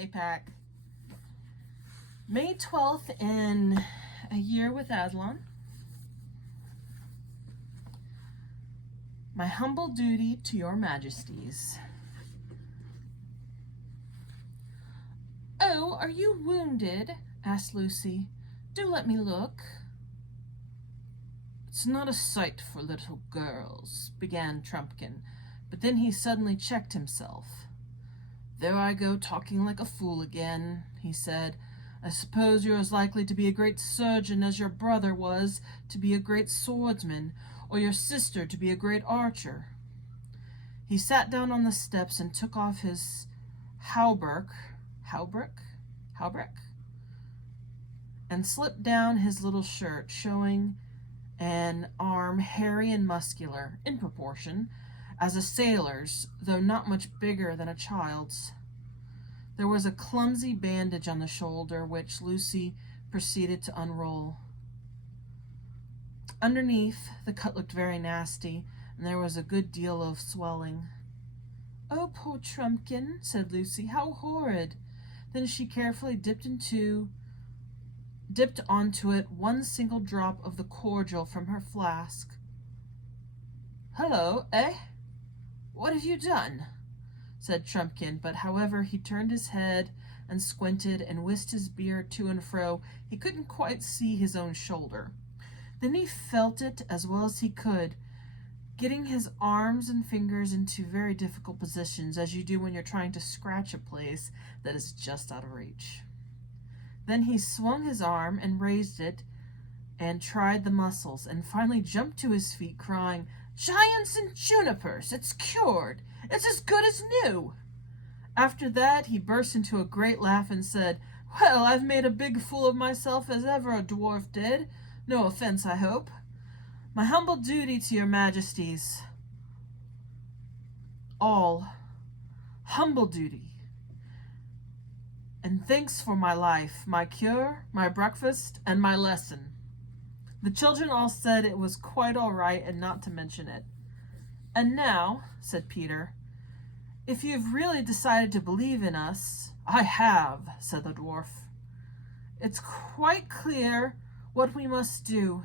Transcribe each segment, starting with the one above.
Hey, Pack. May 12th in a year with Aslan. My humble duty to your majesties. Oh, are you wounded? Asked Lucy. Do let me look. It's not a sight for little girls, began Trumpkin, but then he suddenly checked himself. There I go talking like a fool again, he said. I suppose you're as likely to be a great surgeon as your brother was to be a great swordsman, or your sister to be a great archer. He sat down on the steps and took off his hauberk, and slipped down his little shirt, showing an arm hairy and muscular, in proportion, as a sailor's, though not much bigger than a child's. There was a clumsy bandage on the shoulder, which Lucy proceeded to unroll. Underneath, the cut looked very nasty, and there was a good deal of swelling. Oh, poor Trumpkin, said Lucy, how horrid! Then she carefully dipped onto it one single drop of the cordial from her flask. Hello, eh? What have you done? Said Trumpkin, but however he turned his head and squinted and whisked his beard to and fro, he couldn't quite see his own shoulder. Then he felt it as well as he could, getting his arms and fingers into very difficult positions, as you do when you're trying to scratch a place that is just out of reach. Then he swung his arm and raised it and tried the muscles, and finally jumped to his feet, crying, Giants and junipers! It's cured! It's as good as new! After that, he burst into a great laugh and said, Well, I've made a big fool of myself as ever a dwarf did. No offense, I hope. My humble duty to your majesties. All. Humble duty. And thanks for my life, my cure, my breakfast, and my lesson. The children all said it was quite all right and not to mention it. And now, said Peter, if you've really decided to believe in us, I have, said the dwarf. It's quite clear what we must do.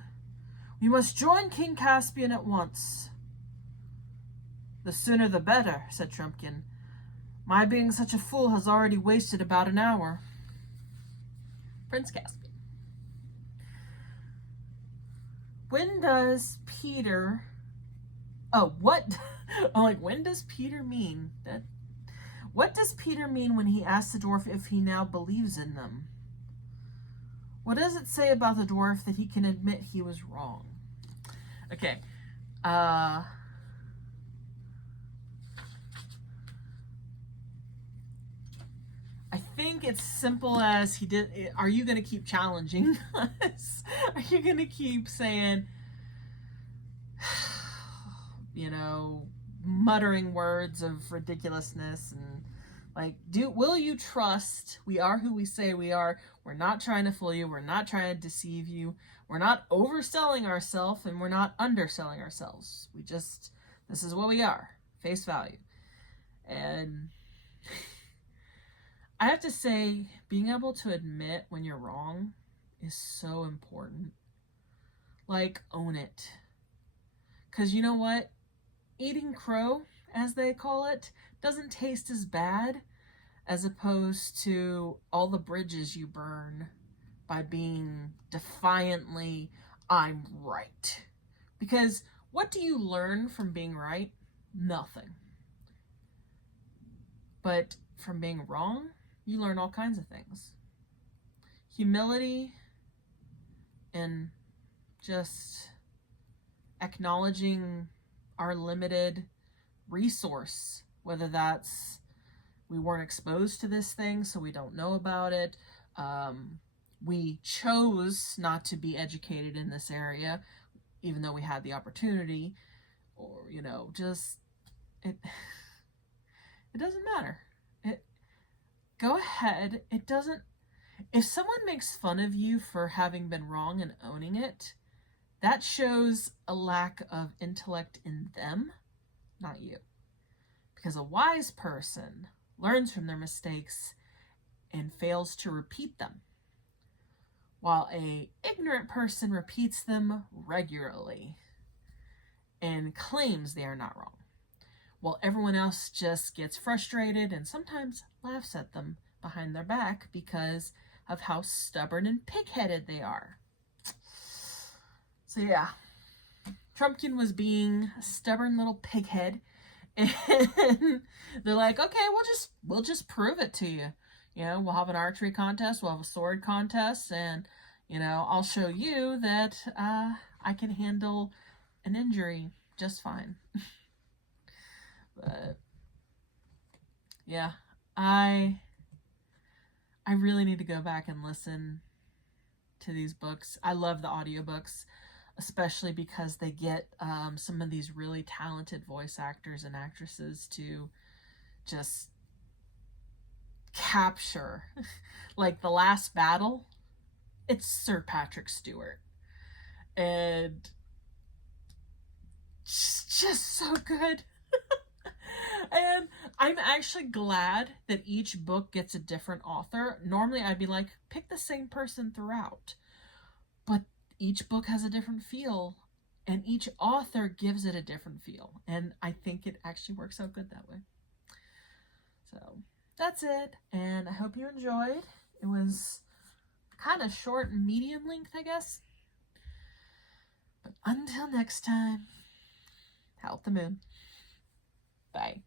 We must join King Caspian at once. The sooner the better, said Trumpkin. My being such a fool has already wasted about an hour. Prince Caspian. When does Peter... what? When does Peter mean? What does Peter mean when he asks the dwarf if he now believes in them? What does it say about the dwarf that he can admit he was wrong? Okay. I think it's simple as he did. Are you going to keep challenging us? Are you going to keep saying, muttering words of ridiculousness and will you trust we are who we say we are? We're not trying to fool you. We're not trying to deceive you. We're not overselling ourselves and we're not underselling ourselves. This is what we are, face value. And I have to say, being able to admit when you're wrong is so important. Own it. Because you know what? Eating crow, as they call it, doesn't taste as bad as opposed to all the bridges you burn by being defiantly, I'm right. Because what do you learn from being right? Nothing. But from being wrong, you learn all kinds of things. Humility and just acknowledging our limited resource, whether that's we weren't exposed to this thing, so we don't know about it. We chose not to be educated in this area, even though we had the opportunity, or, it doesn't matter. Go ahead. If someone makes fun of you for having been wrong and owning it, that shows a lack of intellect in them, not you. Because a wise person learns from their mistakes and fails to repeat them, while a ignorant person repeats them regularly and claims they are not wrong, while everyone else just gets frustrated and sometimes laughs at them behind their back because of how stubborn and pig-headed they are. So yeah, Trumpkin was being a stubborn little pighead, and they're like, okay, we'll just prove it to you. You know, we'll have an archery contest, we'll have a sword contest, and you know, I'll show you that I can handle an injury just fine. But yeah, I really need to go back and listen to these books. I love the audiobooks, especially because they get some of these really talented voice actors and actresses to just capture. Like the last battle, it's Sir Patrick Stewart, and just so good. And I'm actually glad that each book gets a different author. Normally I'd be like, pick the same person throughout, but each book has a different feel and each author gives it a different feel, and I think it actually works out good that way. So that's it, and I hope you enjoyed. It was kind of short and medium length, I guess. But until next time, help the moon. Bye.